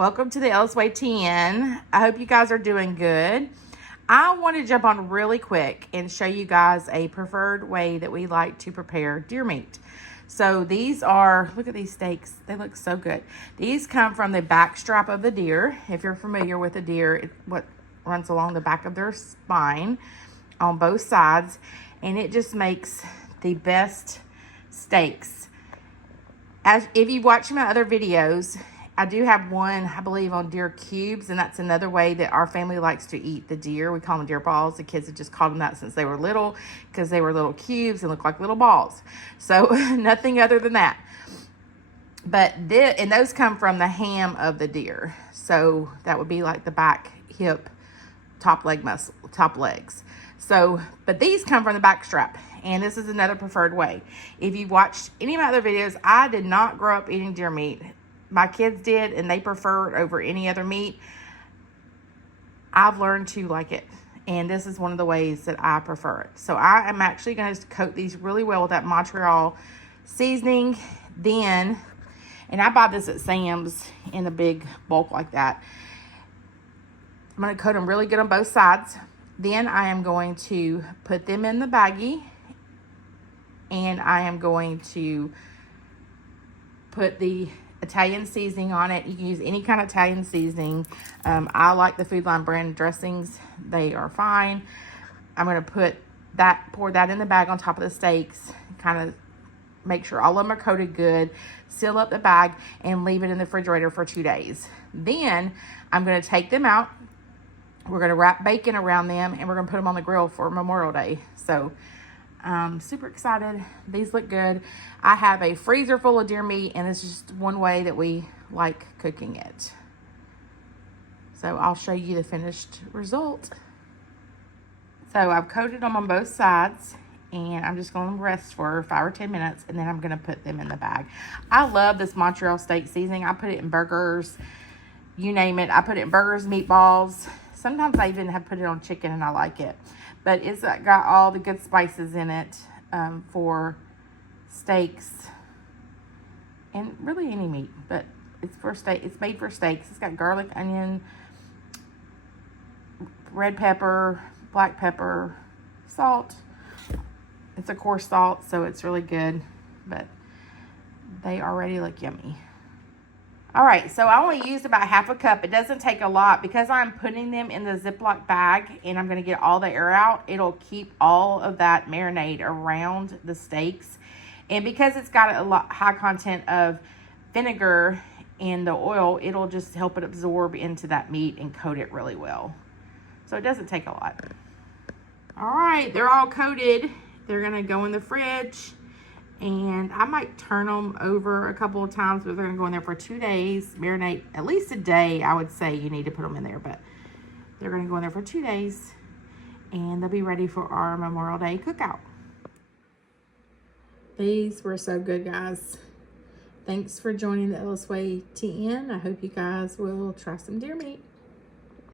Welcome to the Ellisway TN. I hope you guys are doing good. I want to jump on really quick and show you guys a preferred way that we like to prepare deer meat. So these are, look at these steaks. They look so good. These come from the back strap of the deer. If you're familiar with a deer, what runs along the back of their spine on both sides. And it just makes the best steaks. As if you watch my other videos, I do have one, I believe, on deer cubes, and that's another way that our family likes to eat the deer. We call them deer balls. The kids have just called them that since they were little because they were little cubes and look like little balls. So nothing other than that. But and those come from the ham of the deer. So that would be like the back, hip, top leg muscle, top legs. So, but these come from the back strap, and this is another preferred way. If you watched any of my other videos, I did not grow up eating deer meat. My kids did, and they prefer it over any other meat. I've learned to like it, and this is one of the ways that I prefer it. So I am actually going to coat these really well with that Montreal seasoning. Then, and I buy this at Sam's in a big bulk like that. I'm going to coat them really good on both sides. Then I am going to put them in the baggie, and I am going to put the Italian seasoning on it. You can use any kind of Italian seasoning. I like the Food Line brand dressings. They are fine. I'm going to pour that in the bag on top of the steaks, kind of make sure all of them are coated good, seal up the bag, and leave it in the refrigerator for 2 days. Then I'm going to take them out. We're going to wrap bacon around them, and we're going to put them on the grill for Memorial Day. So super excited. These look good. I have a freezer full of deer meat, and it's just one way that we like cooking it. So I'll show you the finished result. So I've coated them on both sides, and I'm just going to rest for 5 or 10 minutes, and then I'm going to put them in the bag. I love this Montreal steak seasoning. I put it in burgers, you name it. I put it in burgers, meatballs. Sometimes I even have put it on chicken, and I like it. But it's got all the good spices in it for steaks and really any meat. But it's for steak. It's made for steaks. It's got garlic, onion, red pepper, black pepper, salt. It's a coarse salt, so it's really good. But they already look yummy. All right, so I only used about half a cup. It doesn't take a lot because I'm putting them in the Ziploc bag and I'm going to get all the air out. It'll keep all of that marinade around the steaks. And because it's got a lot high content of vinegar in the oil, it'll just help it absorb into that meat and coat it really well. So it doesn't take a lot. All right, they're all coated. They're going to go in the fridge. And I might turn them over a couple of times, but they're going to go in there for 2 days. Marinate at least a day, I would say you need to put them in there. But they're going to go in there for 2 days. And they'll be ready for our Memorial Day cookout. These were so good, guys. Thanks for joining the Ellisway TN. I hope you guys will try some deer meat.